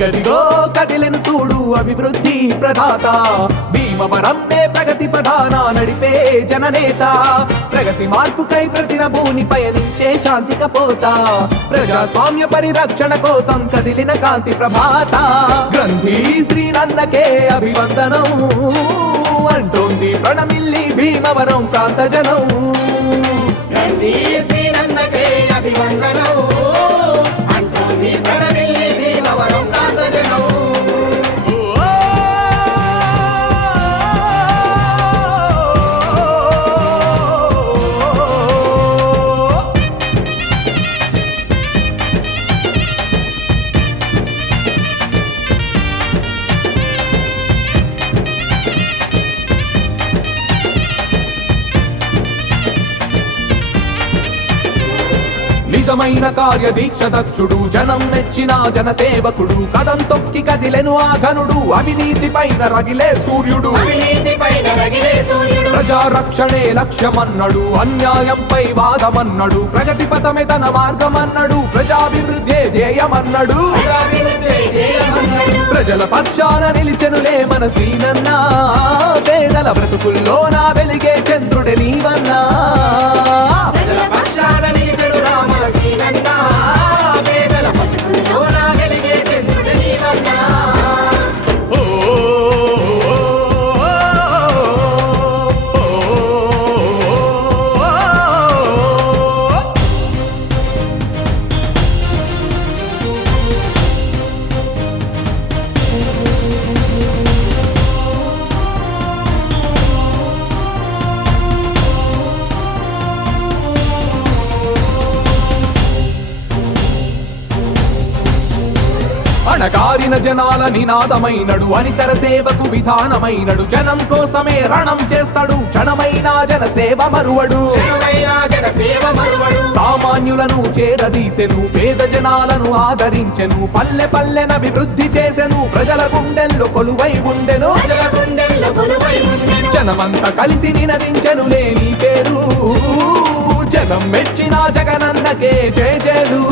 అదిగదిగో కదిలెను చూడు అభివృద్ధి ప్రదాత భీమవరంనే ప్రగతి ప్రధాన నడిపే జననేత ప్రగతి మార్పుకై ప్రతిరభూని పయనించే శాంతి కపోత ప్రజాస్వామ్య పరిరక్షణ కోసం కదిలిన కాంతి ప్రభాత గ్రంథి శ్రీనన్నకే అభివందనం అంటోంది ప్రణమిల్లి భీమవరం ప్రాంత జనం గ్రంథి శ్రీనన్నకే అభివందనం అంటోంది ప్రణమిల్లి భీమవరం ప్రాంత జనం నిజమైన కార్యదీక్ష దక్షుడు జనం మెచ్చిన జనసేవకుడు కదం తొక్కి కదిలెను ఆ ఘనుడు అవినీతి పైన రగిలే సూర్యుడు ప్రజారక్షణే లక్ష్యమన్నడు అన్యాయంపై వాదమన్నడు ప్రగతి పథమే తన మార్గమన్నడు ప్రజాభివృద్ధే ధ్యేయమన్నడు ప్రజల పక్షాన నిలిచెనులే మన శ్రీనన్న పేదల బ్రతుకుల్లో నా వెలిగే చంద్రుడే నీవన్నా అణగారిన జనాల నినాదమైనడు అనితర సేవకు విధానమైనడు జనం కోసమే రణం చేస్తాడు క్షణమైన జనసేవ మరువడు సామాన్యులను చేరదీసెను పేద జనాలను ఆదరించెను పల్లె పల్లెన అభివృద్ధి చేసెను ప్రజల గుండెల్లో కొలువై ఉండెను జనమంతా కలిసి నినదించెను లేని పేరు జనం మెచ్చిన జగనన్నకే జయ జయలు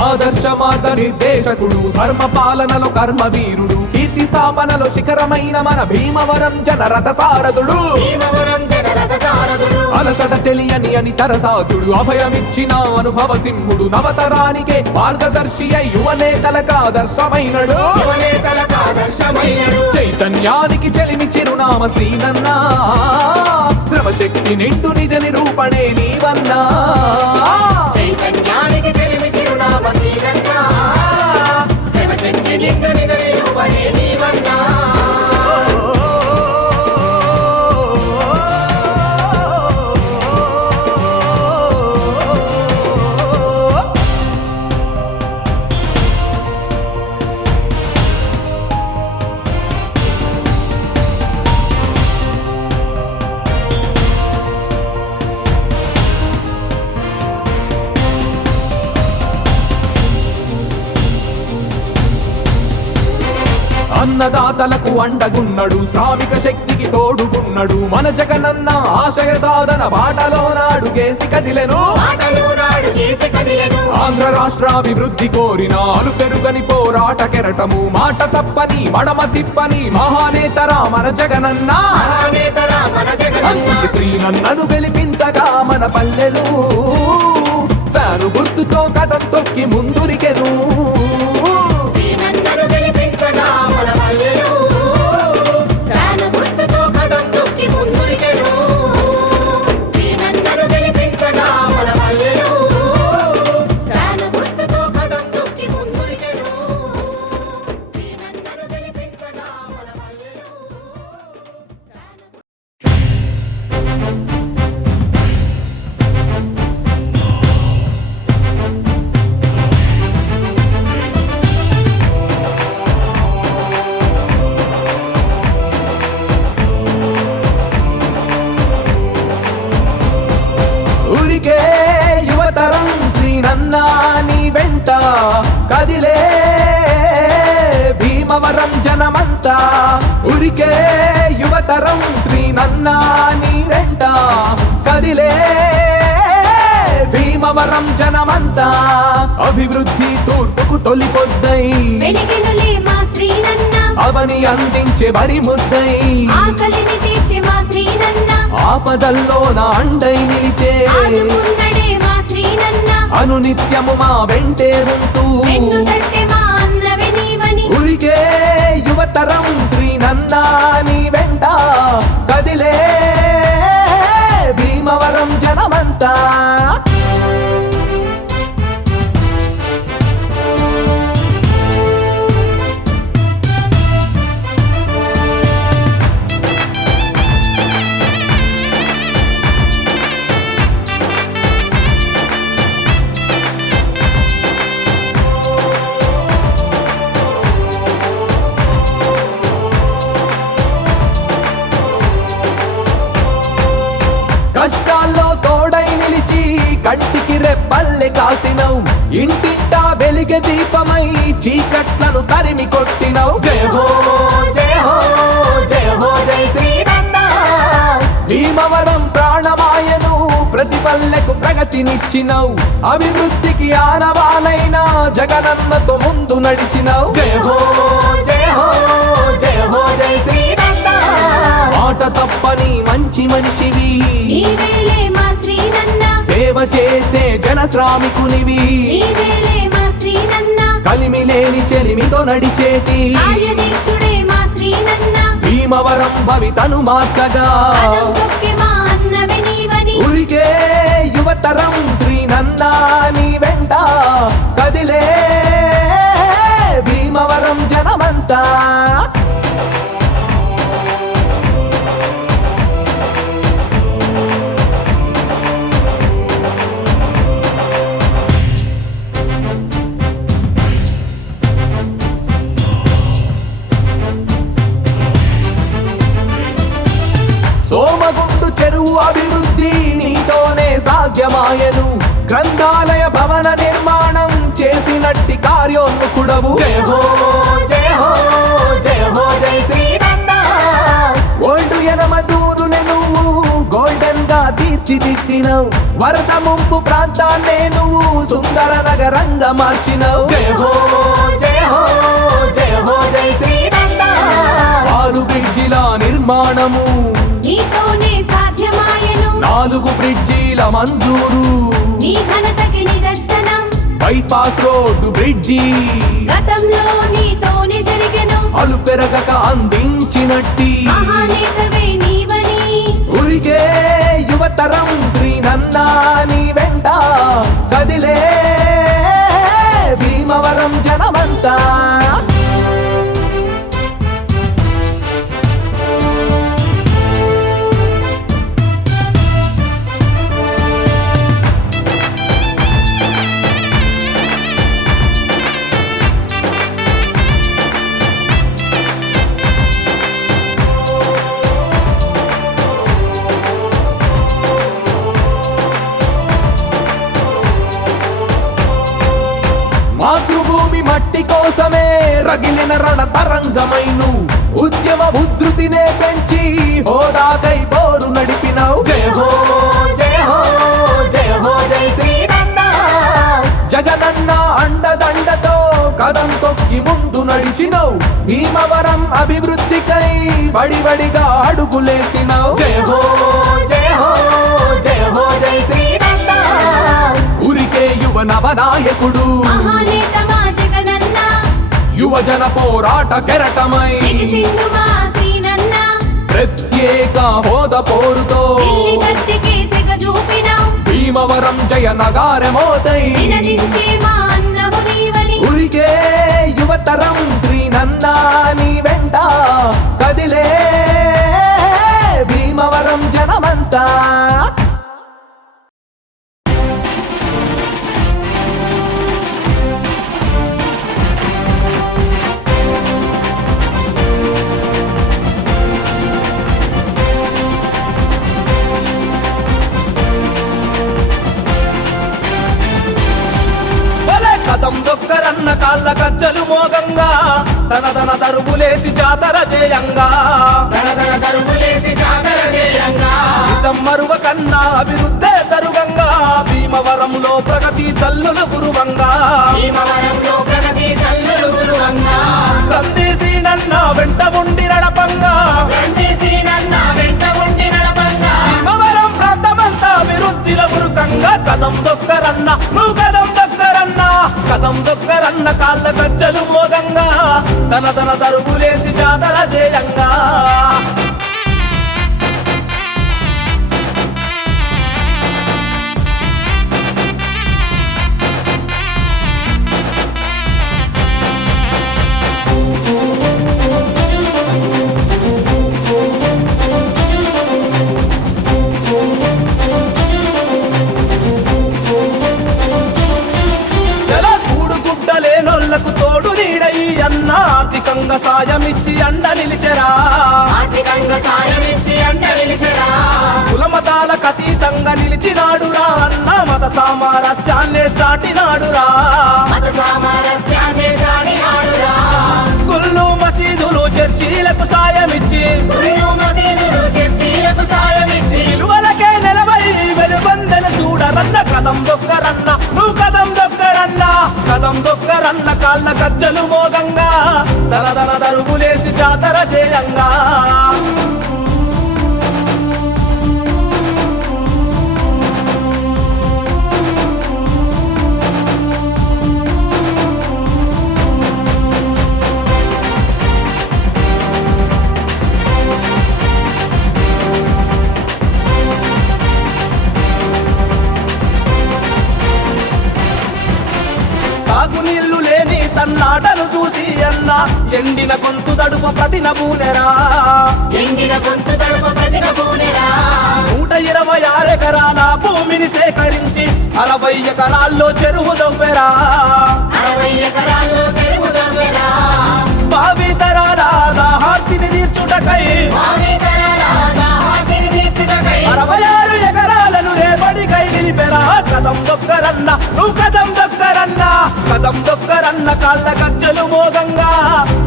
ఆదర్శ మార్గ నిర్దేశకుడు ధర్మ పాలనలో కర్మవీరుడు కీర్తి స్థాపనలో శిఖరమైన మన భీమవరం జనరథ సారథుడు అలసట తెలియని అని తరసాతుడు అభయమిచ్చిన అనుభవ సింహుడు నవతరానికే మార్గదర్శి అయి యువనేతలకు ఆదర్శమైనడు చైతన్యానికి చెలిమి చిరునామ శ్రీనన్న శ్రమశక్తి నిండు నిజ నిరూపణే నీవన్నా చైతన్యానికి చెలిమి చిరునామ శ్రీనన్న శ్రమశక్తి నిండు నిజ నిరూపణే నీవన్నా అన్నదాతలకు అండగున్నడు శ్రామిక శక్తికి తోడుగున్నడు మన జగనన్న ఆశయ సాధన బాటలో నాడు గేసి కదిలెను ఆంధ్ర రాష్ట్రాభివృద్ధి కోరిన అలు పెరుగని పోరాట కెరటము మాట తప్పని మడమ తిప్పని మహానేతరా మన జగనన్న అందుకే శ్రీనన్నను గెలిపించగా మన పల్లెలు ఫ్యాను గుర్తుతో కథం తొక్కి ముందురికెను శ్రీనన్నా నీ వెంట కదిలే భీమవరం జనమంతా అభివృద్ధి తూర్పుకు తొలిపొద్దై వెలిగినులే మా శ్రీనన్న అవని అందించే వరి ముద్దై ఆకలిని తీర్చే మా శ్రీనన్న ఆపదల్లో నా అండై నిలిచే ఆదుకున్నడే మా శ్రీనన్న అనునిత్యము మా వెంటే ఉంటూ వెన్ను తట్టే మా అన్నవే నీవని ఊరికే యువతరం శ్రీనన్నా నీ వెంట కదిలే భీమవరం జనమంతా కష్టాల్లో తోడై నిలిచి కంటికి రెప్పల్లె కాసినవు ఇంటింటా వెలిగే దీపమై చీకట్లను తరిమి కొట్టినవు జయ హో జయ హో జయ హో జయ శ్రీనన్న భీమవరం ప్రాణమాయను ప్రతి పల్లెకు ప్రగతినిచ్చినవు అభివృద్ధికి ఆనవాలైన జగనన్నతో ముందు నడిచినవు జయ హో జయ హో జయ హో జయ శ్రీనన్న మాట తప్పని మంచి మనిషివి నీవేలే మా శ్రీనన్న సేవ చేసే జన శ్రామికునివి నీవేలే మా శ్రీనన్న కలిమిలేని చెలిమితో నడిచేటి కార్యదీక్షుడే మా శ్రీనన్న భీమవరం భవితను మార్చగా పదం తొక్కే మా అన్నవే నీవని ఊరికే యువతరం శ్రీనన్నా నీ వెంట కదిలే భీమవరం జనమంతా సోమగుండు చెరువు అభివృద్ధి నీతోనే సాధ్యమాయను గ్రంథాలయ భవన నిర్మాణం చేసినట్టి కార్యోన్ముఖుడవు జయ హో జయ హో జయ హో జయ శ్రీనన్న ఓల్డు ఎనమదూరునే నువ్వు గోల్డెన్ గా తీర్చిదిద్దినవు వరద ముంపు ప్రాంతాన్నే నువ్వు సుందర నగరంగా మార్చినవు జయ హో జయ హో జయ హో జయ శ్రీనన్న 6 బ్రిడ్జిల నిర్మాణము నీతోనే సాధ్యమాయను 4 బ్రిడ్జిల మంజూరు నీ ఘనతకి నిదర్శనం బైపాస్ రోడ్డు బ్రిడ్జి గతంలో నీతోనే జరిగెను అలు పెరగక అందించినట్టి మహానేతవే నీవని ఊరికే యువతరం శ్రీనన్నా నీ వెంట కదిలే భీమవరం జనమంతా మాతృభూమి మట్టి కోసమే రగిలిన రణ తరంగమైను ఉద్యమ ఉధృతినే పెంచి హోదాకై పోరు నడిపినవు జయ హో జయ హో జయ హో జయ శ్రీనన్న జగనన్న అండదండతో కదం తొక్కి ముందు నడిచినవు భీమవరం అభివృద్ధికై వడివడిగా అడుగులేసినవు జయ హో జయ హో జయ హో జయ శ్రీనన్న ఊరికే యువ నవనాయకుడు మహానేత మా జగనన్న యువజన పోరాట కెరటమై ఎగిసిండు మా శ్రీనన్న ప్రత్యేక హోదా పోరుతో ఢిల్లీ గద్దెకే సెగ చూపినావు భీమవరం జయ నగారమోదై నినదించే మా అన్నవు నీవని ఊరికే యువతరం శ్రీనన్నా నీ వెంట కదిలే భీమవరం జనమంతా కథం దొక్కరన్న కాళ్ళ కజ్జలు మోగంగా తన తరుపులేసి జాతర చేయంగా దరదర దరుగులేసి జాతర చేయంగా మరువ కన్నా అభివృద్ధే జరుగంగా భీమవరంలో ప్రగతి చల్లుల గురువంగా భీమవరంలో ప్రగతి చల్లులు గురువంగా రందీసి నన్న వెంట ఉండి నడపంగా రందీసి నన్న వెంట ఉండి నడపంగా భీమవరం ప్రాంతమంతా అభివృద్ధిల గురుకంగా కదం దొక్కరన్న నువ్వు కదం దొక్కరన్న కదం దొక్కరన్న కాళ్ళ గజ్జలు మోగంగా తన దరుగులేసి జాతర చేయంగా లేనోళ్లకు తోడు నీడయి అన్న ఆర్థికంగా సాయమిచ్చి అండ నిలిచెరా ఆర్థికంగా సాయమిచ్చి అండ నిలిచెరా కులమతాలకు అతీతంగా నిలిచినాడురా అన్న మత సామరస్యాన్నే చాటినాడురా మత సామరస్యాన్ని చాటినాడురా గుళ్ళు మసీదులు చర్చీలకు సాయమిచ్చి గుళ్ళు మసీదులు చర్చీలకు సాయమిచ్చి విలువలకే నిలబై వెలుగొందెన చూడరన్న కదం దొక్కరన్న నువ్వు కదం దొక్కరన్న కదం దొక్కరన్న కాళ్ళ గజ్జలు మోగంగా దన దరుగులేసి జాతర చేయంగా తాగునీళ్లు లేని తన్నాటను చూసి అన్న ఎండిన గొంతు దడుపు ప్రతి నమూనెరా ఎండిన గొంతు తడుపు ప్రతిన పూనెరా 126 ఎకరాల భూమిని సేకరించి 60 ఎకరాల్లో చెరువు దవ్వెరా 60 ఎకరాల్లో చెరువు దవ్వెరా భావి తరాల దాహార్తిని తీర్చుటకై భావి తరాల దాహార్తిని తీర్చుటకై 66 ఎకరాలను రేపటికై నిలిపెరా కదం దొక్కరన్న నువ్వు కదం దొక్కరన్న కదం దొక్కరన్న కాళ్ళ గజ్జలు మోగంగా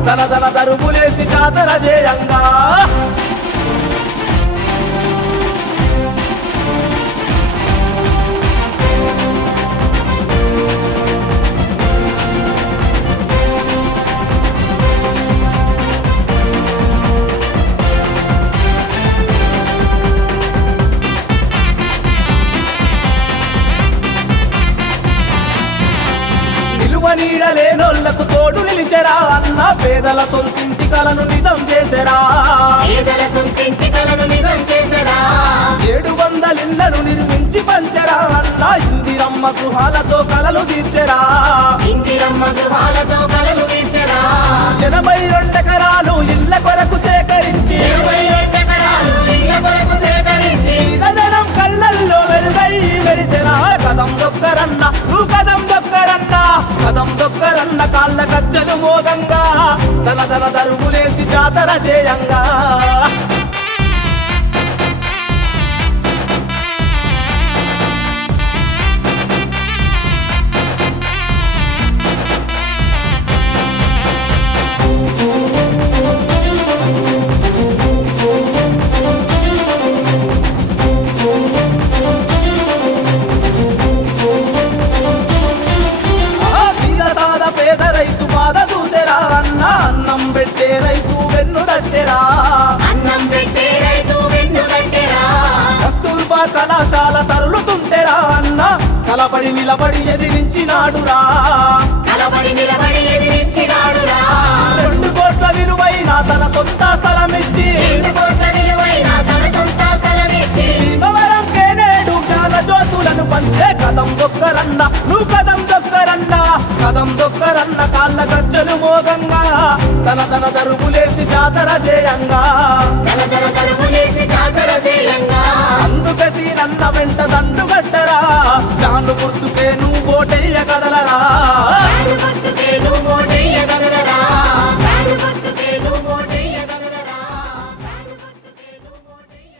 తన దరుగులేసి జాతర చేయంగా నీడలేనోళ్లకు తోడు నిలిచెరా అన్న పేదల సొంతింటి కలను నిజం చేసెరా పేదల సొంతింటి కలను నిజం చేసెరా 700 ఇళ్లను నిర్మించి పంచెరా అన్న ఇందిరమ్మ గృహాలతో కలలు తీర్చెరా ఇందిరమ్మ గృహాలతో కలలు తీర్చెరా 82 ఎకరాలు ఇళ్ల కొరకు సేకరించి 22 ఎకరాలు ఇళ్ల కొరకు సేకరించి జనం కళ్ళల్లో వెలుగై వెలిసెరా కదం దొక్కరన్న నువ్వు కదం దొక్కరన్న కదం దొక్కరన్న కాళ్ళ గజ్జలు మోగంగా తన దరుగులేసి జాతర చేయంగా పేద రైతు బాధ చూసెరా అన్న అన్నం పెట్టే రైతు వెన్ను తట్టెరా అన్నం పెట్టే రైతు వెన్ను తట్టెరా కస్తూర్బా కళాశాల తరులుతుంటెరా అన్న కలబడి నిలబడి ఎదిరించినాడురా కలబడి నిలబడి ఎదిరించినాడురా 2 కోట్ల విలువైన తన సొంత స్థలమిచ్చి 2 కోట్ల విలువైన తన సొంత స్థలమిచ్చి భీమవరం కేనేడు జ్ఞాన జ్యోతులను పంచే కదం దొక్కరన్న నువ్వు కదం దొక్కరన్న కదం దొక్కరన్న కాళ్ళ గజ్జలు మోగంగా తన దరుగులేసి జాతర చేయంగా దరుగులేసి జాతర చేయంగా అందుకసి నన్న వెంట దండుగట్టరా జాను గుర్తుకే నువ్వు ఓటెయ్య కదలరా కాడు గుర్తుకే నువ్వు ఓటెయ్య కదలరా కాడు గుర్తుకే నువ్వు ఓటెయ్య కదలరా కాడు గుర్తుకే నువ్వు ఓటెయ్య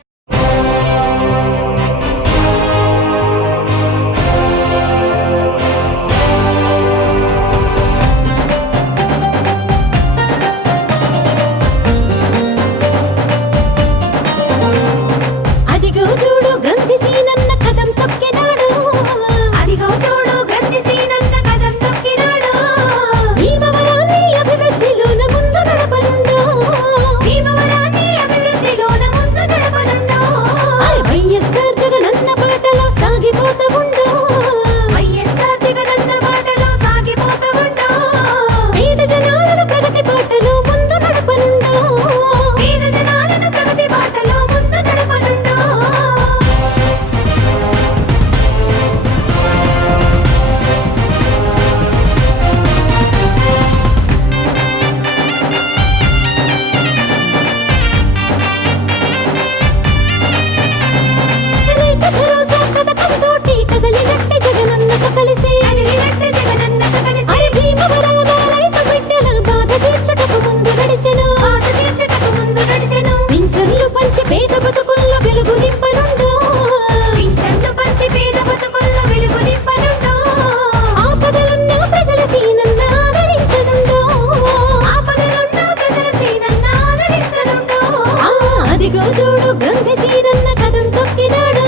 అదిగో చూడు గ్రంథశీలన్న కదం తొక్కినాడు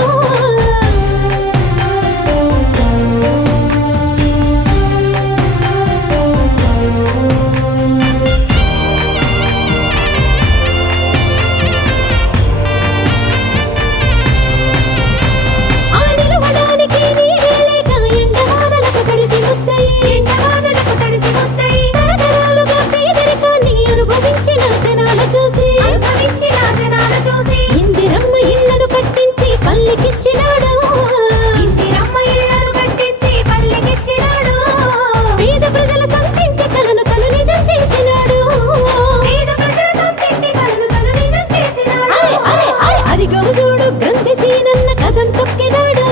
ఇందిరమ్మ ఇళ్లను కట్టించి పల్లెకిచ్చినాడు పేద ప్రజల సొంతింటి కలను తను నిజం చేసినాడు అరే అరే అరే అదిగో చూడు గ్రంథశీలన్న కదం తొక్కినాడు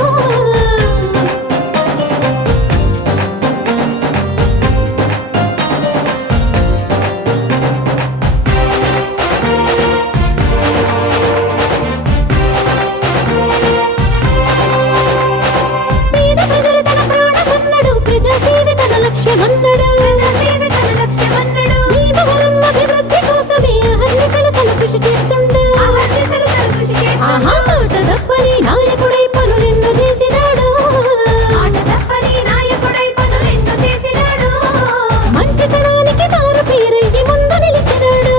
నాయకుడై పనులెన్నో చేసినాడు మంచితనానికి మారు పేరయ్యి ముందు నిలిచినాడు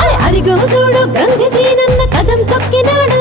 అరే అదిగో చూడు గ్రంథశీలన్న కదం తొక్కినాడు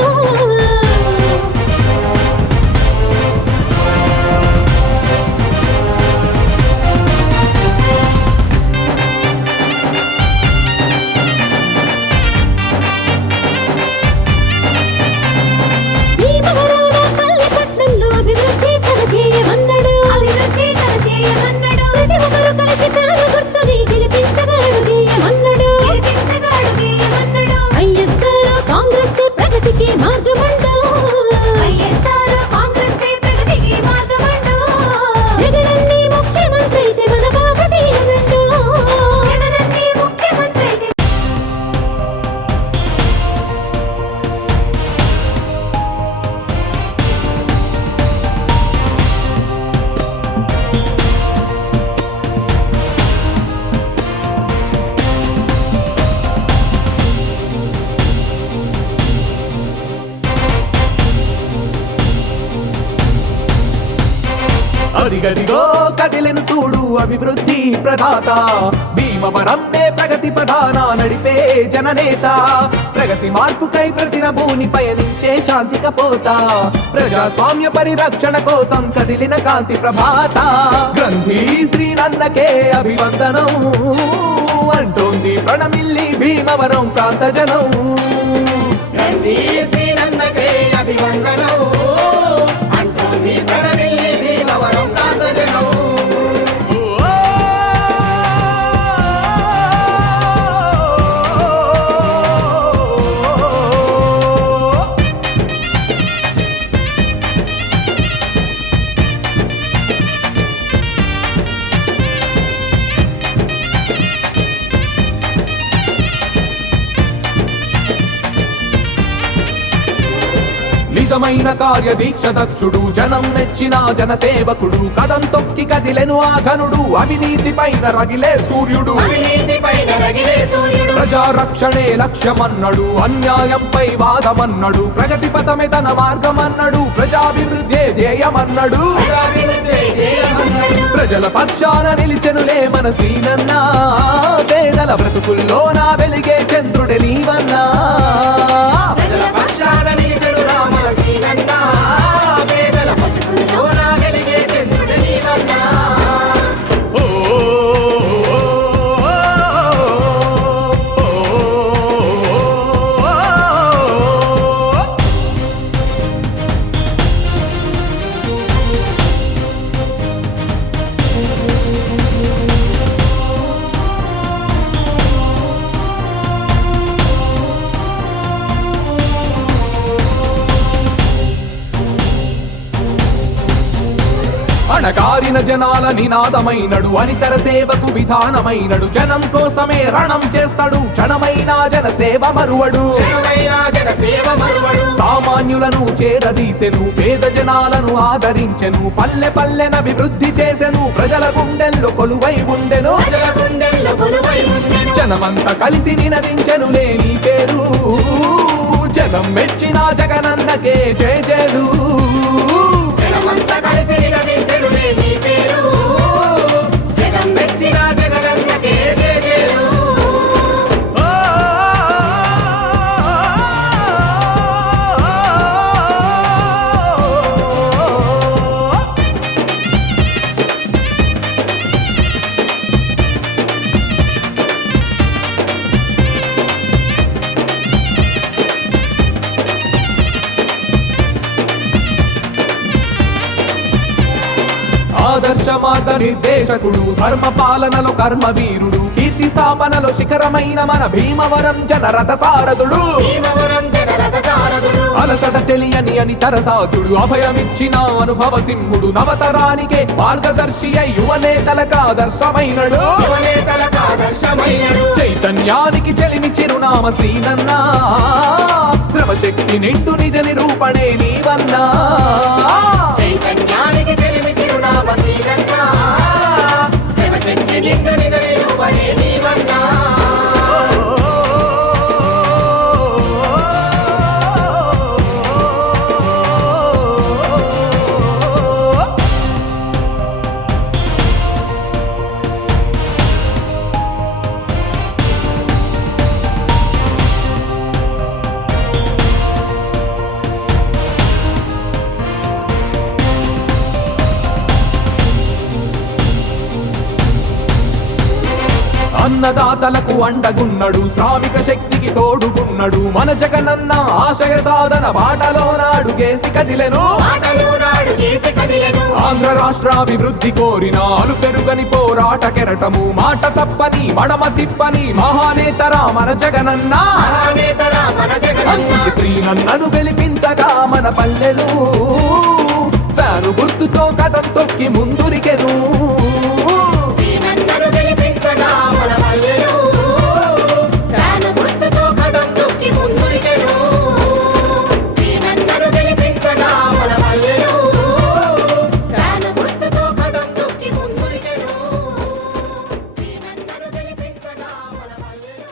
అదిగదిగో కదిలెను చూడు అభివృద్ధి ప్రదాత భీమవరంనే ప్రగతి ప్రధాన నడిపే జననేత ప్రగతి మార్పుకై ప్రతినభూని పయనించే శాంతి కపోత ప్రజాస్వామ్య పరిరక్షణ కోసం కదిలిన కాంతి ప్రభాత గ్రంథి శ్రీనన్నకే అభివందనం అంటోంది ప్రణమిల్లి భీమవరం ప్రాంత జనం శ్రీనన్నకే అభివందనం అంటోంది ప్రణమిల్లి భీమవరం ప్రాంత జనం నిజమైన కార్యదీక్ష దక్షుడు జనం మెచ్చిన జనసేవకుడు కదం తొక్కి కదిలెను ఆ ఘనుడు అవినీతి పైన రగిలే సూర్యుడు ప్రజా రక్షణే లక్ష్యమన్నడు అన్యాయంపై వాదమన్నడు ప్రగతి పథమే తన మార్గమన్నడు ప్రజాభివృద్ధే ధ్యేయమన్నడు ప్రజల పక్షాన నిలిచెనులే మన శ్రీనన్న పేదల బ్రతుకుల్లో నా వెలిగే చంద్రుడే నీవన్నా అణగారిన జనాల నినాదమైనడు అనితర సేవకు విధానమైనడు జనం కోసమే రణం చేస్తాడు క్షణమైన జనసేవ మరువడు సామాన్యులను చేరదీసెను పేద జనాలను ఆదరించెను పల్లె పల్లెన అభివృద్ధి చేసెను ప్రజల గుండెల్లో కొలువై ఉండెను జనమంతా కలిసి నినదించెనులే నీ పేరు జనం మెచ్చిన జగనన్నకే జయ జయలు జనమంతా కలిసి నిలదించెనులే నీ పేరు జగం మెచ్చిన జగనన్నకే జయ జయలు ఆదర్శ మార్గ నిర్దేశకుడు ధర్మ పాలనలో కర్మవీరుడు కీర్తి స్థాపనలో శిఖరమైన మన భీమవరం జనరథ సారథుడు భీమవరం జనరథ సారథుడు అలసట తెలియని అని తరసాతుడు అభయమిచ్చిన అనుభవ సింహుడు నవతరానికే మార్గదర్శి అయి యువనేతలకు ఆదర్శమైనడు యువనేతలకు ఆదర్శమైనడు చైతన్యానికి చెలిమి చిరునామ శ్రీనన్న శ్రమశక్తి నిండు నిజ నిరూపణే నీవన్నా చైతన్యానికి చెలిమి చిరునామ శ్రీనన్న శివశక్తి నిండు నిజ నిరూపణే నీవన్నా అన్నదాతలకు అండగున్నడు శ్రామిక శక్తికి తోడుగున్నడు మన జగనన్న ఆశయ సాధన బాటలో నాడు గేసి కదిలెను ఆటలో నాడు గీసి కదిలెను ఆంధ్ర రాష్ట్రాభివృద్ధి కోరిన అలు పెరుగని పోరాట కెరటము మాట తప్పని మడమ తిప్పని మహానేతరా మన జగనన్న మహానేతరా మన జగనన్న అందుకే శ్రీనన్నను గెలిపించగా మన పల్లెలు ఫ్యాను గుర్తుతో కథం తొక్కి ముందురికెను శ్రీనన్నను గెలిపించగా మన పల్లెలు ప్రాణ గుర్తుతో కదం తొక్కి ముందురికెను శ్రీనన్నను గెలిపించగా మన పల్లెలు ప్రాణ గుర్తుతో కదం తొక్కి ముందురికెను శ్రీనన్నను గెలిపించగా మన పల్లెలు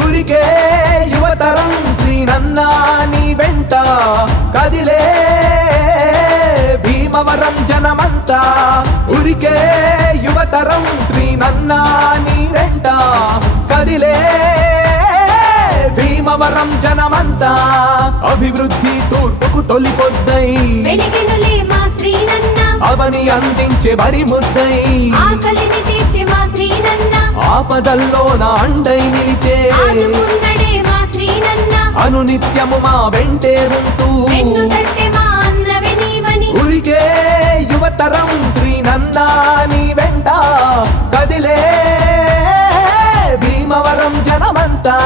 ఊరికే యువతరం శ్రీనన్న నీ వెంట కదిలే భీమవరం జనమంతా ఊరికే యువతరం శ్రీనన్న నీ వెంట కదిలే భీమవరం జనమంతా అభివృద్ధి తూర్పుకు తొలిపొద్దై వెలిగినులే మా శ్రీనన్న అవని అందించే వరి ముద్దై ఆకలిని తీర్చే మా శ్రీనన్న ఆపదల్లో నా అండై నిలిచే ఆదుకున్నడే మా శ్రీనన్న అనునిత్యము మా వెంటే ఉంటూ వెన్ను తట్టే మా అన్నవే నీవని ఊరికే యువతరం శ్రీనన్న నీ వెంట కదిలే భీమవరం జనమంతా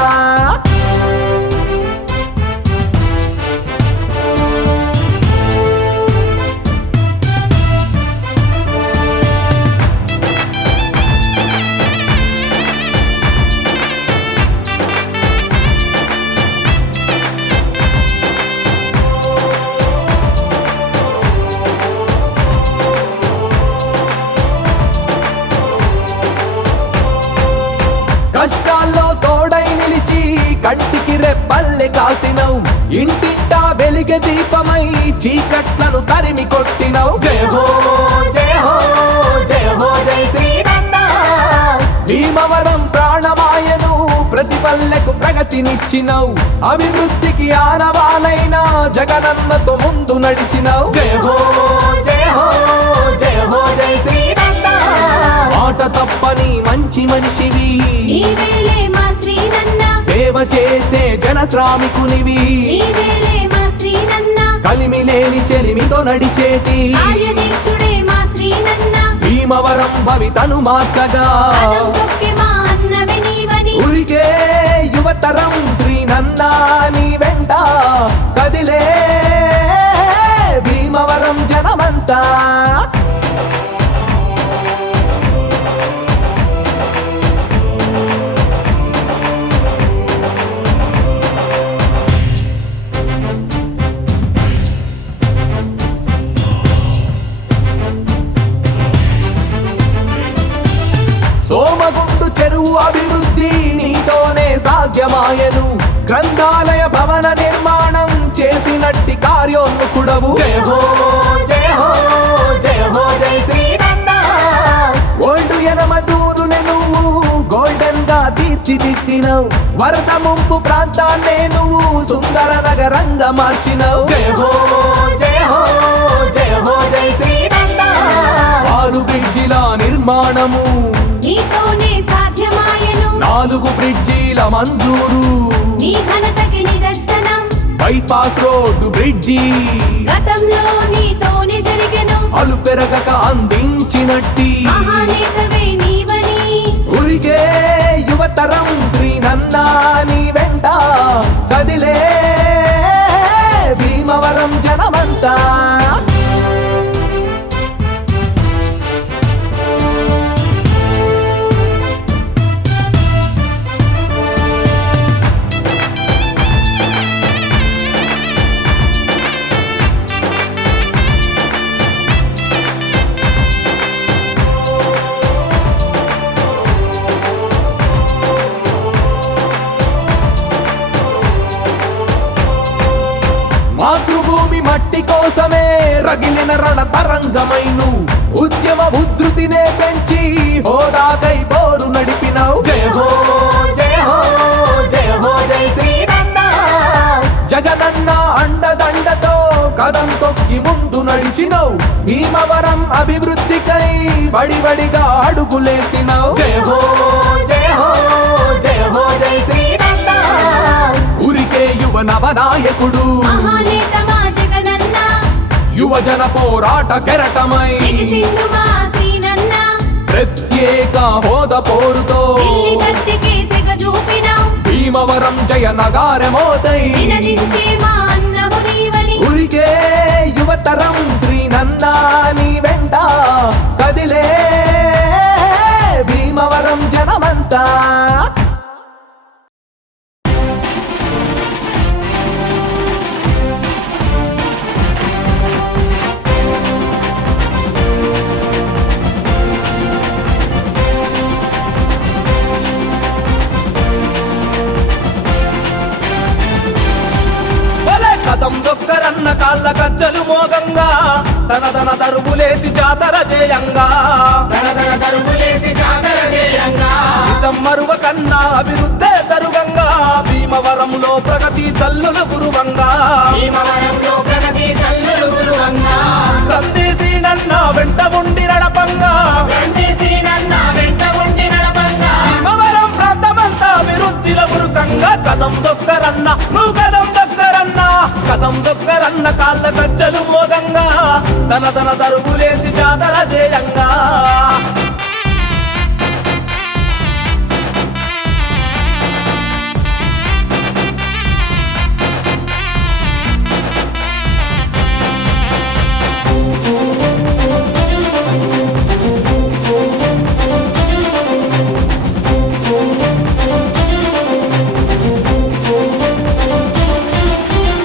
కష్టాల్లో తోడై నిలిచి కంటికి రెప్పల్లె కాసినవు ఇంటింటా వెలిగే దీపమై చీకట్లను తరిమి కొట్టినవు జయ హో జయ హో జయ హో జయ శ్రీనన్న భీమవరం ప్రాణమాయను ప్రతి పల్లెకు ప్రగతినిచ్చినవు అభివృద్ధికి ఆనవాలైన జగనన్నతో ముందు నడిచినవు జయ హో జయ హో జయ హో జయ శ్రీనన్న మాట తప్పని మంచి మనిషివి నీవేలే మా శ్రీనన్న సేవ చేసే జన శ్రామికునివి నీవేలే మా శ్రీనన్న కలిమిలేని చెలిమితో నడిచేటి కార్యదీక్షుడే మా శ్రీనన్న భీమవరం భవితను మార్చగా కదం తొక్కే మా అన్నవే నీవని ఊరికే యువతరం శ్రీనన్న నీ వెంట కదిలే భీమవరం జనమంతా సాధ్యమాయను గ్రంథాలయ భవన నిర్మాణం చేసినట్టి కార్యోన్ముఖుడవు జయ హో జయ హో జయ హో జయ శ్రీనన్న ఓల్డు ఎనమదూరుని నువ్వు గోల్డెన్ గా తీర్చిదిద్దినవు వరద ముంపు ప్రాంతాన్నే నువ్వు సుందర నగరంగా మార్చినవు జయ హో జయ హో జయ హో జయ శ్రీనన్న 6 బ్రిడ్జిల నిర్మాణము నీతోనే సాధ్యమాయను 4 బ్రిడ్జిల మంజూరు నీ ఘనతకి నిదర్శనం బైపాస్ రోడ్డు బ్రిడ్జి గతంలో నీతోనే జరిగెను అలు పెరగక అందించినట్టి మహానేతవే నీవని ఊరికే యువతరం శ్రీనన్న నీ వెంట కదిలే భీమవరం జనమంతా మాతృభూమి మట్టి కోసమే రగిలిన రణ తరంగమైను ఉద్యమ ఉధృతినే పెంచి హోదాకై పోరు నడిపినవు జయ హో జయ హో జయ హో జయ శ్రీనన్న జగనన్న అండదండతో కదం తొక్కి ముందు నడిచినవు భీమవరం అభివృద్ధికై వడివడిగా అడుగులేసినవు జయ హో జయ హో జయ హో జయ శ్రీనన్న ఊరికే యువ నవనాయకుడు మహానేత మా జగనన్న యువజన పోరాట కెరటమై ఎగిసిండు మా శ్రీనన్న ప్రత్యేక హోదా పోరుతో ఢిల్లీ గద్దెకి సిగ చూపినావు భీమవరం జయ నగారమోదై నినదించే మా అన్నవు నీవని ఊరికే యువతరం శ్రీనన్న నీ వెంట కదిలే భీమవరం జనమంతా భలే కదం దొక్కరన్న కాళ్ళ గజ్జలు మోగంగా తన దరువులేసి జాతర చేయంగా దనదన దరువులేసి జాతర చేయంగా నిజం మరువ కన్నా అభివృద్ధే జరుగంగా భీమవరంలో ప్రగతి చల్లుల గురువంగా భీమవరంలో ప్రగతి చల్లులు గురువంగా కందీసి నన్న వెంట ఉండి నడపంగా రంజీసీనన్న వెంట ఉండి నడపంగా భీమవరం ప్రాంతమంతా అభివృద్ధిల గురుకంగా కదం దొక్కరన్న నువ్వు కదం దొక్కరన్న కదం దొక్కరన్న కాళ్ళ గజ్జలు మోగంగా తన దరువులేసి జాతర చేయంగా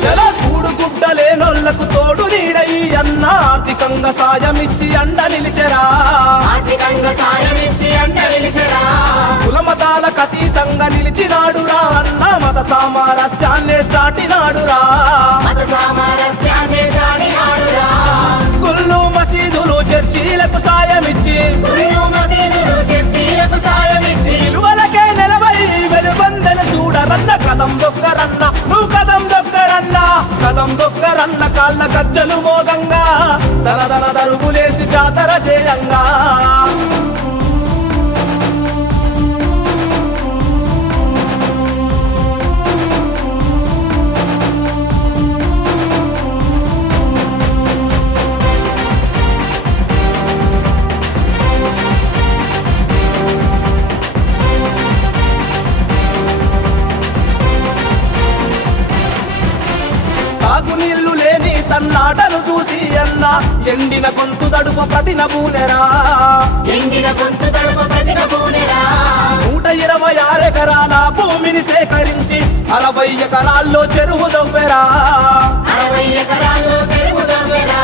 జల కూడు గుడ్డలేనోళ్లకు తోడు నీడయి అన్న ఆర్థికంగా సాయమిచ్చి అండ నిలిచెరా ఆర్థికంగా సాయమిచ్చి అండ నిలిచెరా కులమతాలకు అతీతంగా నిలిచినాడురా అన్న మత సామరస్యాన్నే చాటినాడురా మత సామరస్యాన్ని జాడినాడురా గుళ్ళు మసీదులు చర్చీలకు సాయమిచ్చి గుళ్ళు మసీదులు చర్చీలకు సాయమిచ్చి విలువలకే నిలబడి వెలుగొందన చూడరన్న కదం దొక్కరన్న నువ్వు కదం దొక్కరన్న కదం దొక్కరన్న కాళ్ళ గజ్జలు మోగంగా దన దరువులేసి జాతర చేయంగా తాగునీళ్లు లేని తన్నాటను చూసి అన్న ఎండిన గొంతు దడుపు ప్రతి నమూనెరా ఎండిన గొంతు తడుపు ప్రతిన పూనెరా 126 ఎకరాల భూమిని సేకరించి 60 ఎకరాల్లో చెరువు దవ్వెరా 60 ఎకరాల్లో చెరువు దవ్వెరా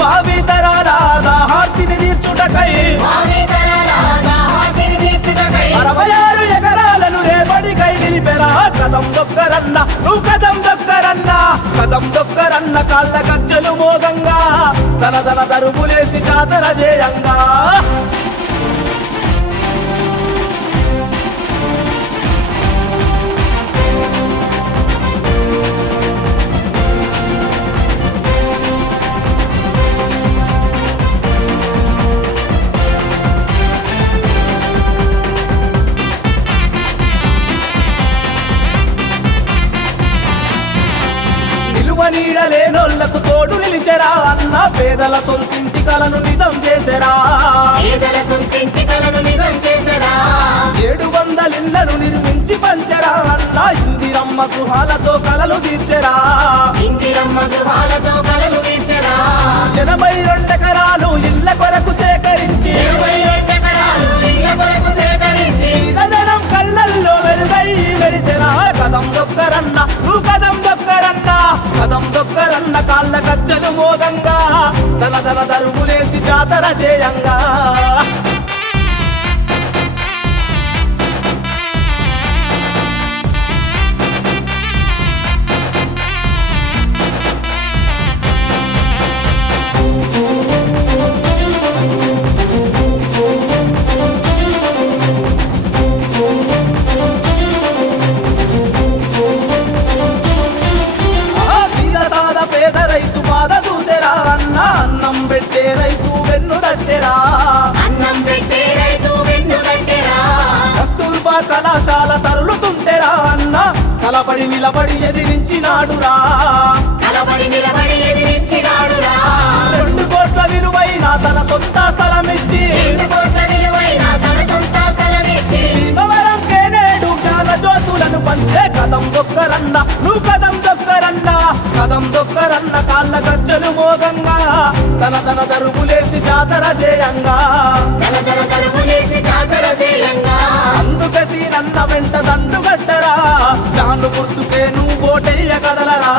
భావి తరాల దాహార్తిని తీర్చుటకై భావితరాల దాహార్తిని తీర్చుటకై 66 ఎకరాలను రేపటికై నిలిపెరా దొక్కరన్న నువ్వు కదం దొక్కరన్న కాళ్ళ గజ్జలు మోగంగా తన దరువులేసి జాతర చేయంగా నీడలేనోళ్లకు తోడు నిలిచెరా అన్న పేదల సొంతింటి కలను నిజం చేసెరా 700 ఇళ్లను నిర్మించి పంచెరా అన్న ఇందిరమ్మ గృహాలతో కలలు తీర్చెరా 82 ఎకరాలు ఇళ్ల కొరకు సేకరించి జనం కళ్ళల్లో వెలుగై వెలిసెరా కదం దొక్కరన్న నువ్వు కదం దొక్కరన్న కాళ్ళ గజ్జలు మోగంగా తన దరువులేసి జాతర చేయంగా అన్నం పెట్టే రైతు వెన్ను దట్టెరా కస్తూర్బా కళాశాల తరులుతుంటెరా అన్న కలబడి నిలబడి ఎదిరించినాడురా 2 కోట్ల విలువైన తన సొంత స్థలమిచ్చి భీమవరం కేనేడు జ్ఞాన జ్యోతులను పంచే కదం దొక్కరన్న నువ్వు కదం దొక్కరన్న కాళ్ళ గజ్జలు మోగంగా తన దరువులేసి జాతర చేయంగా అందుకసి నన్న వెంట దండు గట్టరా జాను గుర్తుకే నువ్వు ఓటెయ్య కదలరా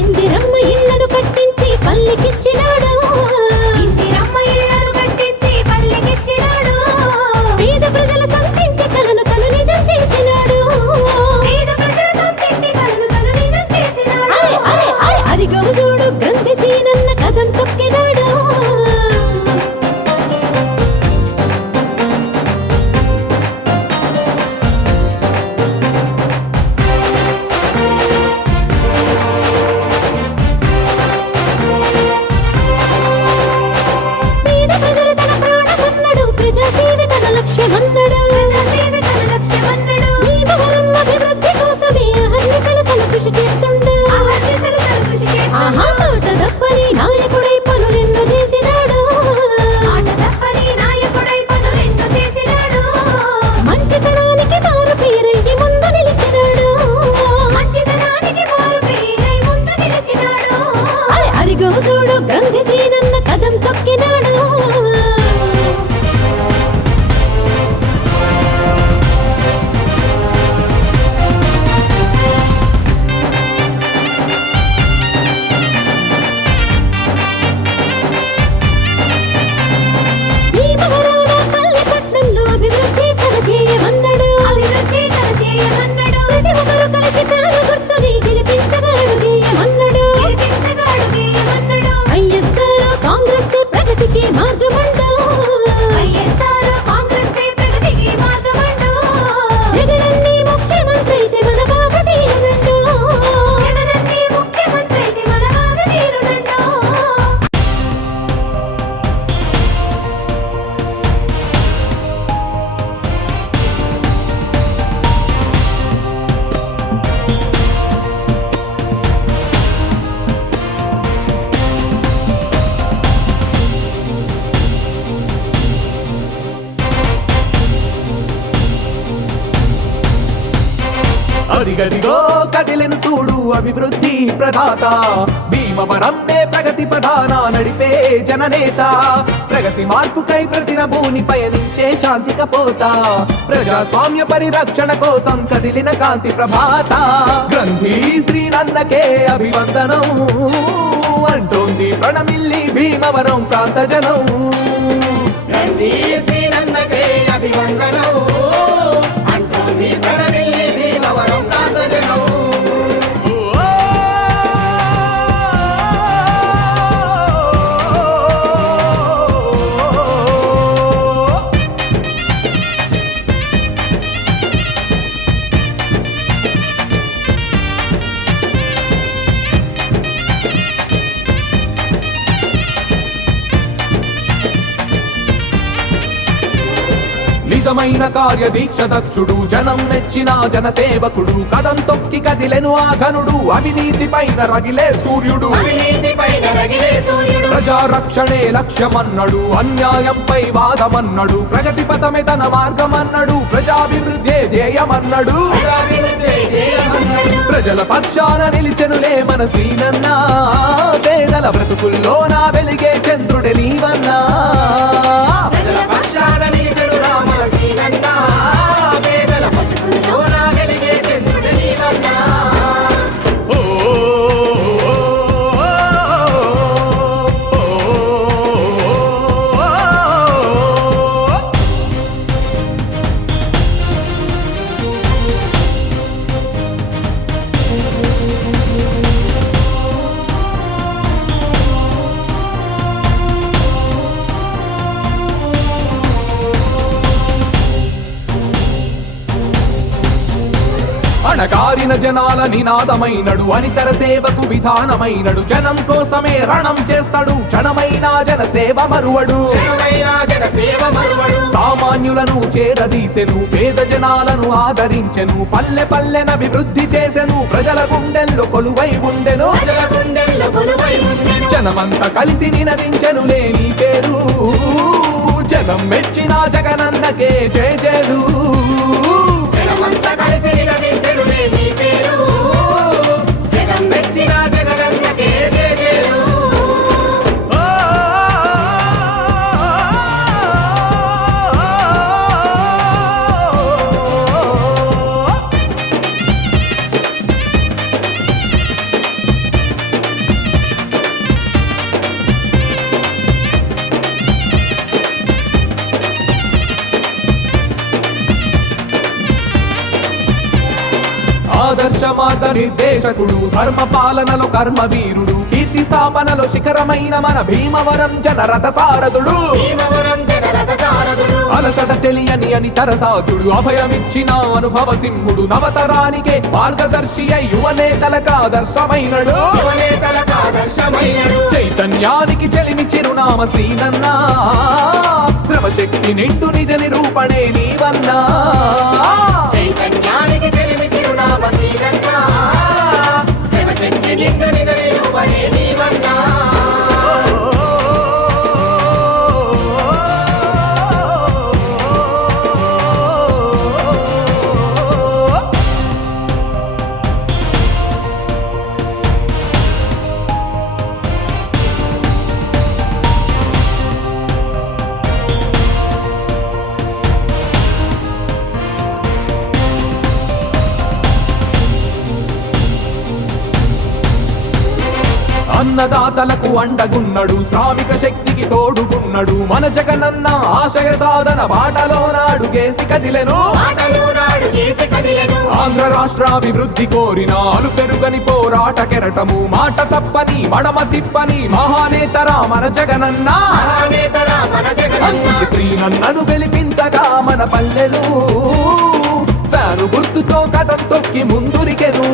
ఇందిరమ్మ అభివృద్ధి ప్రదాత భీమవరంనే ప్రగతి ప్రధాన నడిపే జననేత ప్రగతి మార్పుకై ప్రతినభూని పయనించే శాంతి కపోత ప్రజాస్వామ్య పరిరక్షణ కోసం కదిలిన కాంతి ప్రభాత గ్రంథి శ్రీనన్నకే అభివందనం అంటోంది ప్రణమిల్లి భీమవరం ప్రాంత జనం గాంధీ శ్రీనన్నకే అభివందనం అంటోంది ప్రణమిల్లి భీమవరం ప్రాంత జనం. నిజమైన కార్యదీక్ష దక్షుడు జనం మెచ్చిన జనసేవకుడు కదం తొక్కి కదిలెను ఆ ఘనుడు అవినీతి పైన రగిలే సూర్యుడు అవినీతిపైన రగిలే సూర్యుడు ప్రజారక్షణే లక్ష్యమన్నడు అన్యాయంపై వాదమన్నడు ప్రగతి పథమే తన మార్గమన్నడు ప్రజాభివృద్ధే ధ్యేయమన్నడు ప్రజాభివృద్ధి ధ్యేయమన్నాడు. ప్రజల పక్షాన నిలిచెనులే మన శ్రీనన్న పేదల బ్రతుకుల్లో నా వెలిగే చంద్రుడే నీవన్నా ప్రజల పక్షాన నిలిచెడు రామ శ్రీనన్న పేదల బతుకుల్లో నా వెలిగే చంద్రుడు నీవన్నా. అణగారిన జనాల నినాదమైనడు అనితర సేవకు విధానమైనడు జనం కోసమే రణం చేస్తాడు క్షణమైన జన సేవ మరువడు జనమైన జనసేవ మరువడు సామాన్యులను చేరదీసెను పేద జనాలను ఆదరించెను పల్లె పల్లెన అభివృద్ధి చేసెను ప్రజల గుండెల్లో కొలువై ఉండెను ప్రజల గుండెల్లో కొలువై ఉండెను. జనమంతా కలిసి నినదించెను లేని పేరు జనం మెచ్చిన జగనన్నకే జయ జయలు జనమంతా కలిసి నినదించెనులే నీ పేరు జగం మెచ్చిన జగనన్నకే జయజయలు. ఆదర్శ మార్గ నిర్దేశకుడు ధర్మ పాలనలో కర్మవీరుడు కీర్తి స్థాపనలో శిఖరమైన మన భీమవరం జనరథ సారథుడు భీమవరం జనరథ సారథుడు అలసట తెలియని అని తరసాతుడు అభయమిచ్చిన అనుభవ సింహుడు నవతరానికే మార్గదర్శి అయి యువనేతలకు ఆదర్శమైనడు యువనేతలకు ఆదర్శమైనడు. చైతన్యానికి చెలిమి చిరునామ శ్రీనన్న శ్రమశక్తి నిండు నిజ నిరూపణే నీవన్నా చైతన్యానికి చెలిమి చిరునామ శ్రీనన్న శివశక్తి నిండు నిజ నిరూపణే నీవన్నా. అన్నదాతలకు అండగున్నడు శ్రామిక శక్తికి తోడుగున్నడు మన జగనన్న ఆశయ సాధన బాటలో నాడు గేసి కదిలెను ఆటలు నాడు గీసి కదిలెను ఆంధ్ర రాష్ట్రాభివృద్ధి కోరిన అలు పెరుగని పోరాట కెరటము మాట తప్పని మడమ తిప్పని మహానేతరా మన జగనన్న మహానేతరా మన జగనన్న. అందుకే శ్రీనన్నను గెలిపించగా మన పల్లెలు ఫ్యాను గుర్తుతో కథం తొక్కి ముందురికెను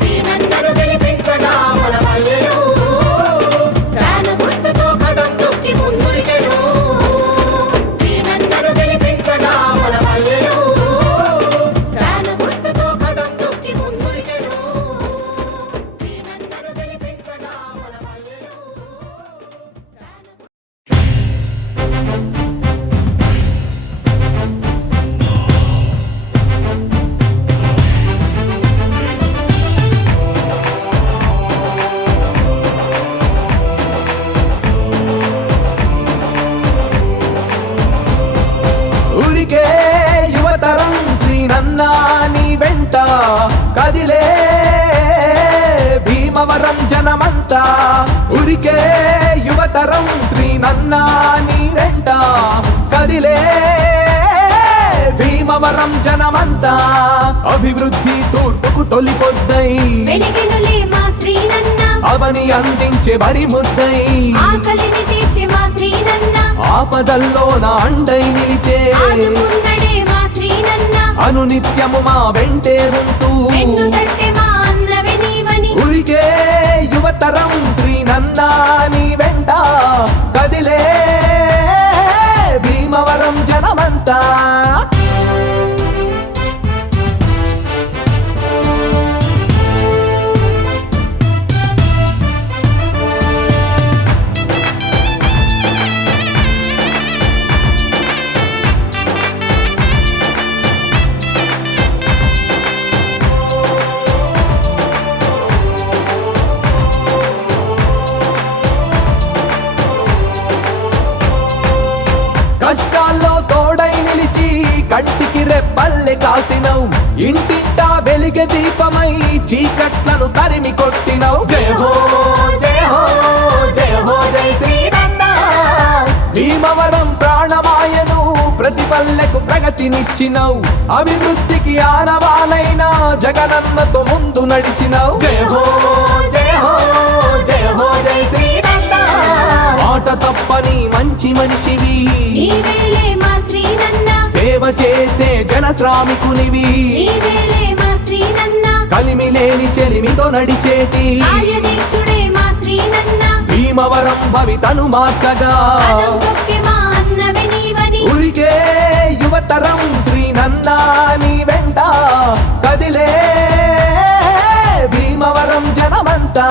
శ్రీనన్నను గెలిపించగా మన పల్లెలు ఫ్యాను గుర్తుతో కదం తొక్కి ముందురికెను. శ్రీనన్నను గెలిపించగా మన పల్లెలు ఫ్యాను గుర్తుతో కదం తొక్కి ముందురికెను. శ్రీనన్నను గెలిపించగా మన పల్లెలు కదిలే భీమవరం జనమంతా ఉరికే యువతరం శ్రీనన్నా నీ వెంట కదిలే భీమవరం జనమంతా అభివృద్ధి తూర్పుకు తొలిపొద్దై వెలిగినులే మా శ్రీనన్న అవని అందించే వరి ముద్దై ఆకలిని తీర్చే మా శ్రీనన్న ఆపదల్లో నా అండై నిలిచే ఆదుకున్నడే మా శ్రీనన్న అనునిత్యము మా వెంటే ఉంటూ వెన్ను తట్టే మా అన్నవే నీవని ఉరికే యువతరం శ్రీనన్నా నీ వెంట కదిలే భీమవరం జనమంతా కష్టాల్లో తోడై నిలిచి కంటికి రెప్పల్లె కాసినవు ఇంటింటా వెలిగే దీపమై చీకట్లను తరిమి కొట్టినవు జయ హో జయ హో జయ హో జయ శ్రీనన్న భీమవరం ప్రాణమాయను ప్రతి పల్లెకు ప్రగతినిచ్చినవు అభివృద్ధికి ఆనవాలైన జగనన్నతో ముందు నడిచినవు జయ హో జయ హో జయ హో జయ శ్రీనన్న మాట తప్పని మంచి మనిషివి నీవేలే మా శ్రీనన్న సేవ చేసే జన శ్రామికునివి నీవేలే మా శ్రీనన్న కలిమిలేని చెలిమితో నడిచేటి కార్యదీక్షుడే మా శ్రీనన్న భీమవరం భవితను మార్చగా కదం తొక్కే మా అన్నవే నీవని ఉరికే యువతరం శ్రీనన్నా నీ వెంట కదిలే భీమవరం జనమంతా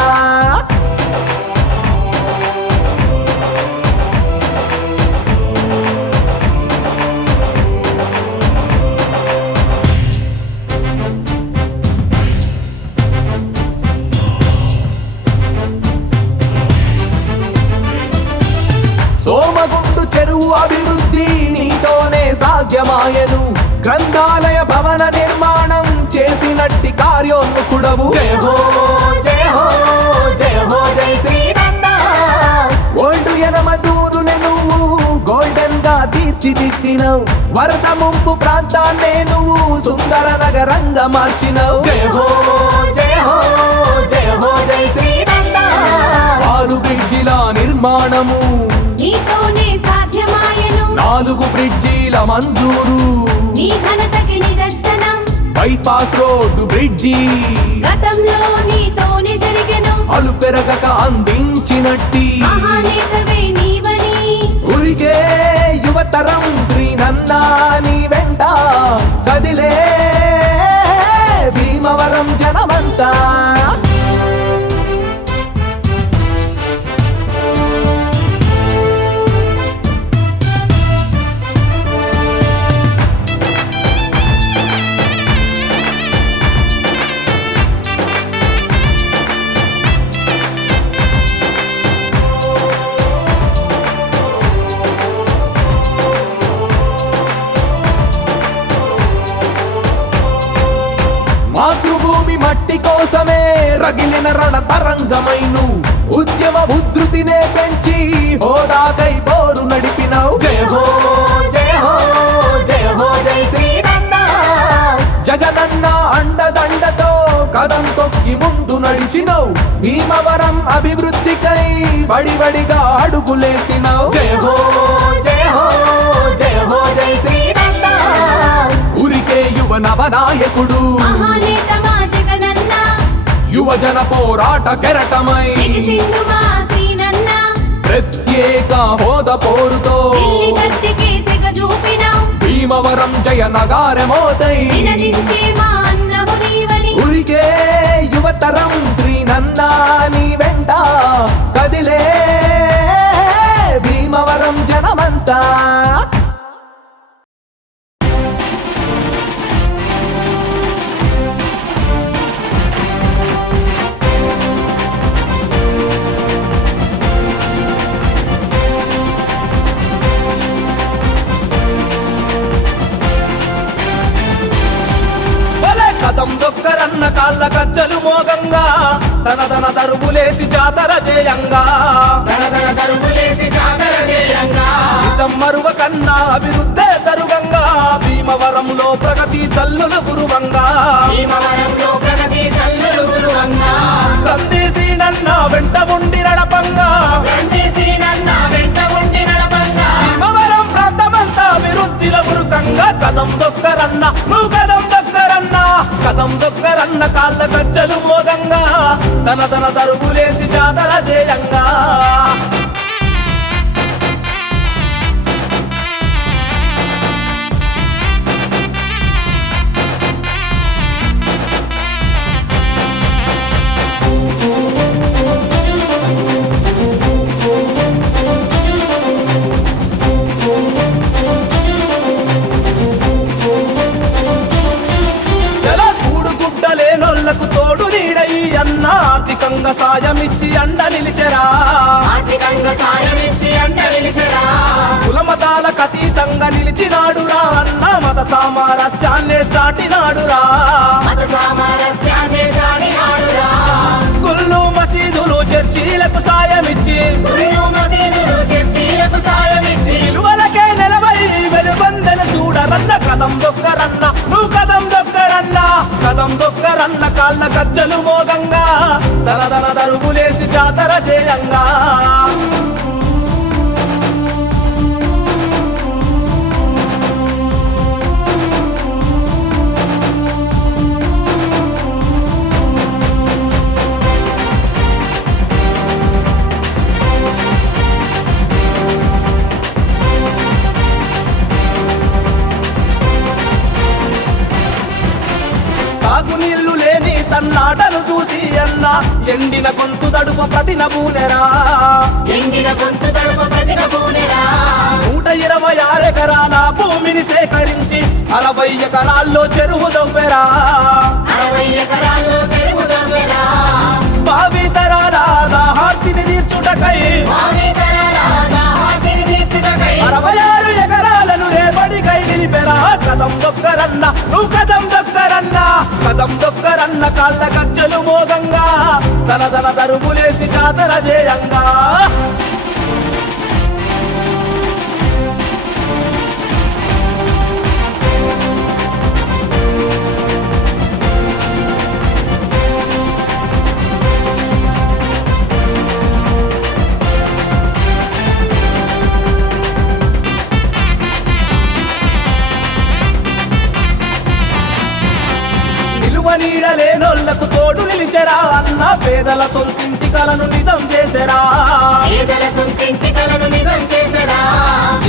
సోమగుండు చెరువు అభివృద్ధి నీతోనే సాధ్యమాయను గ్రంథాలయ భవన నిర్మాణం చేసినట్టి కార్యోన్ముఖుడవు జయ హో జయ హో జయ హో జయ శ్రీనన్న ఓల్డ్ ఎనమదూరునే నువ్వు గోల్డెన్ గా తీర్చిదిద్దినవు వరద ముంపు ప్రాంతాన్నే నువ్వు సుందర నగరంగా మార్చినవు జయ హో జయ హో జయ హో జయ శ్రీనన్న 6 బ్రిడ్జిల నిర్మాణము నీతోనే సాధ్యమాయను 4 బ్రిడ్జిల మంజూరు నీ ఘనతకి నిదర్శనం బైపాస్ రోడ్డు బ్రిడ్జి గతంలో నీతోనే జరిగెను అలు పెరగక అందించినట్టి మహానేతవే నీవని ఉరికే యువతరం శ్రీనన్నా నీ వెంట కదిలే భీమవరం జనమంతా మాతృభూమి మట్టి కోసమే రగిలిన రణ తరంగమైను ఉద్యమ ఉధృతినే పెంచి హోదాకై పోరు నడిపినవు జయ హో జయ హో జయ హో జయ శ్రీనన్న జగనన్న అండదండతో కదం తొక్కి ముందు నడిచినవు భీమవరం అభివృద్ధికై వడివడిగా అడుగులేసినవు జయ హో జయ హో జయ హో జయ శ్రీనన్న ఉరికే యువ నవనాయకుడు మహానేత మా జగనన్న యువజన పోరాట కెరటమై ఎగిసిండు మా శ్రీనన్న ప్రత్యేక హోదా పోరుతో ఢిల్లీ గద్దెకి సిగ చూపినావు భీమవరం జయ నగారమోదై నినదించే మా అన్నవు నీవని ఉరికే యువతరం శ్రీనన్నా నీ వెంట కదిలే భీమవరం జనమంతా కదం దొక్కరన్న కాళ్ళ గజ్జలు మోగంగా తన తన దరువులేసి జాతర చేయంగా దనదన దరువులేసి జాతర చేయంగా నిజం మరువ కన్నా అభివృద్ధే జరుగంగా భీమవరంలో ప్రగతి చల్లులు గురువంగా భీమవరంలో ప్రగతి చల్లులు గురువంగా కందీసి నన్న వెంట ఉండి నడపంగా గ్రంథిసి నన్న వెంట ఉండి నడపంగా భీమవరం ప్రాంతమంతా అభివృద్ధిలో గురుకంగా కదం దొక్కరన్న నువ్వు కదం దొక్కరన్న కదం దొక్కరన్న కాళ్ళ గజ్జలు మోగంగా తన తన దరువులేసి జాతర చేయంగా జల కూడు గుడ్డలేనోళ్లకు తోడు నీడయి అన్న ఆర్థికంగా సాయమిచ్చి అండ నిలిచెరా ఆర్థికంగా సాయమిచ్చి అండ నిలిచెరా కులమతాలకు అతీతంగా నిలిచినాడురా అన్న మత సామరస్యాన్నే చాటినాడురా మత సామరస్యాన్ని చాటినాడురా గుళ్ళు మసీదులు చర్చీలకు సాయమిచ్చి గుళ్ళు మసీదులు చర్చిలకు సాయమిచ్చి విలువలకే నిలబడి వెలుగొందెను చూడరన్న కదం దొక్కరన్న నువ్వు కదం దొక్కరన్న కదం దొక్కరన్న కాళ్ళ గజ్జలు మోగంగా దన దన దరువులేసి జాతర చేయంగా తాగునీళ్లు లేని తన్నాటను చూసి అన్న ఎండిన గొంతు తడుపు ప్రతి నమూనెరా ఎండిన గొంతు తడుపు ప్రతిన పూనెరా 126 ఎకరాల భూమిని సేకరించి 60 ఎకరాల్లో చెరువు దవ్వెరా 60 ఎకరాల్లో చెరువు దవ్వెరా భావి తరాల దాహార్తిని తీర్చుటకై భావితరాల దాహార్తిని తీర్చుటకై 66 ఎకరాలను రేపటికై నిలిపెరా కదం దొక్కరన్న నువ్వు కదం దొక్కరన్న కదం దొక్కరన్న కాళ్ళ గజ్జలు మోగంగా తన తన దరువులేసి జాతర చేయంగా నిలువ నీడలేనోళ్లకు తోడు నిలిచెరా అన్న పేదల సొంతింటి కలను నిజం చేసెరా పేదల సొంతింటి కలను నిజం చేసెరా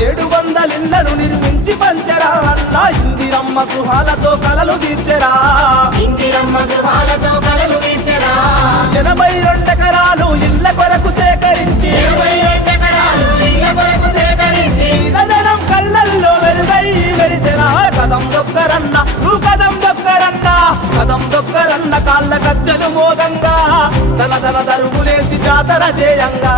700 ఇళ్లను నిర్మించి పంచెరా అన్న ఇందిరమ్మ గృహాలతో కలలు తీర్చెరా ఇందిరమ్మ గృహాలతో కలలు తీర్చెరా 82 ఎకరాలు ఇళ్ల కొరకు సేకరించి 22 ఎకరాలు ఇళ్ల కొరకు సేకరించి జనం కళ్ళల్లో వెలుగై వెలిసెరా కదం దొక్కరన్న నువ్వు కదం దొక్కరన్న కదం దొక్కరన్న కాళ్ళ గజ్జలు మోగంగా తన తన దరువులేసి జాతర చేయంగా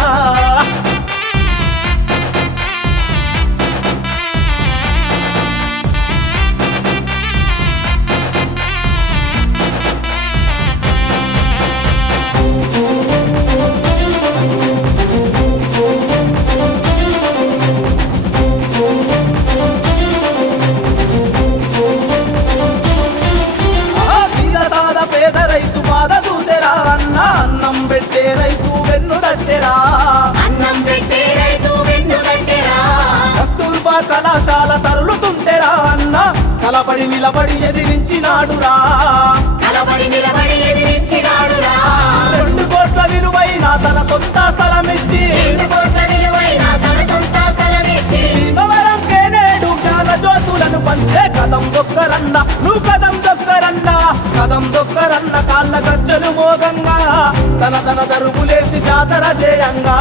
ఆ బీదసాద పేద రైతు బాధ చూసెరా అన్న అన్నం పెట్టే రైతు వెన్ను తట్టెరా అన్నం పెట్టే రైతు వెన్ను కట్టెరా కస్తూర్బా కళాశాల తరులుతుంటెరా అన్న కలబడి నిలబడి ఎదిరించినాడురా కలబడి నిలబడి ఎదిరించినాడురా 2 కోట్ల విలువైన తన సొంత స్థలమిచ్చి 2 కోట్ల విలువైన తన సొంత స్థలమిచ్చి భీమవరంకే నేడు జ్ఞాన జ్యోతులను పంచే కదం దొక్కరన్న నువ్వు కదం దొక్కరన్న కదం దొక్కరన్న కాళ్ళ గజ్జలు మోగంగా తన తన దరువులేసి జాతర చేయంగా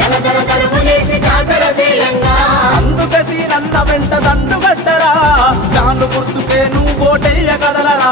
తన తన దరువులేసి జాతర చేయంగా అందుకసి నన్న వెంట దండు గట్టరా జాను గుర్తుకే నువ్వు ఓటెయ్య కదలరా